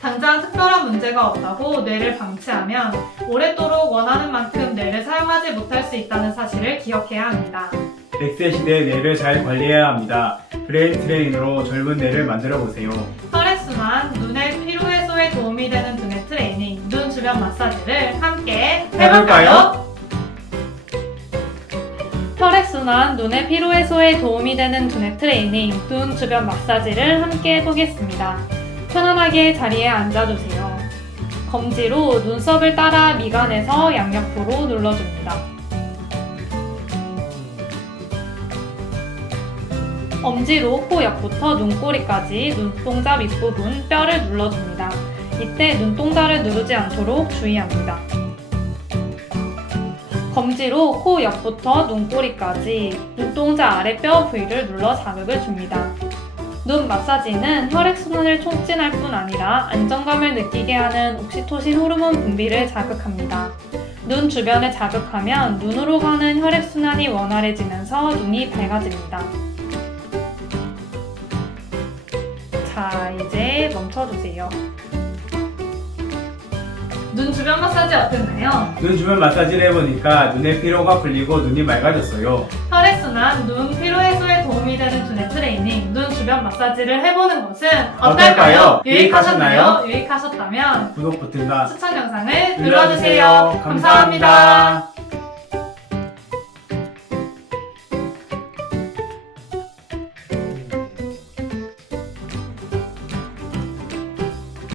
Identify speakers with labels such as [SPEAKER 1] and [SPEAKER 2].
[SPEAKER 1] 당장 특별한 문제가 없다고 뇌를 방치하면 오랫도록 원하는 만큼 뇌를 사용하지 못할 수 있다는 사실을 기억해야 합니다.
[SPEAKER 2] 100세 시대의 뇌를 잘 관리해야 합니다. 브레인 트레인으로 젊은 뇌를 만들어 보세요.
[SPEAKER 1] 혈액순환, 눈의 피로 해소에 도움이 되는 두뇌 트레이닝, 눈 주변 마사지를 함께
[SPEAKER 2] 해볼까요?
[SPEAKER 1] 혈액순환, 눈의 피로 해소에 도움이 되는 두뇌 트레이닝, 눈 주변 마사지를 함께 해보겠습니다. 편안하게 자리에 앉아주세요. 검지로 눈썹을 따라 미간에서 양옆으로 눌러줍니다. 엄지로 코 옆부터 눈꼬리까지 눈동자 윗부분 뼈를 눌러줍니다. 이때 눈동자를 누르지 않도록 주의합니다. 검지로 코 옆부터 눈꼬리까지 눈동자 아래 뼈 부위를 눌러 자극을 줍니다. 눈 마사지는 혈액순환을 촉진할 뿐 아니라 안정감을 느끼게 하는 옥시토신 호르몬 분비를 자극합니다. 눈 주변을 자극하면 눈으로 가는 혈액순환이 원활해지면서 눈이 밝아집니다. 자, 이제 멈춰주세요. 눈 주변 마사지 어땠나요?
[SPEAKER 2] 눈 주변 마사지를 해보니까 눈의 피로가 풀리고 눈이 맑아졌어요.
[SPEAKER 1] 혈액순환, 눈 피로 해소에 도움이 되는 두뇌 주변 마사지를 해보는 것은
[SPEAKER 2] 어떨까요?
[SPEAKER 1] 유익하셨나요? 유익하셨다면
[SPEAKER 2] 구독 버튼과
[SPEAKER 1] 추천 영상을
[SPEAKER 2] 눌러주세요. 감사합니다.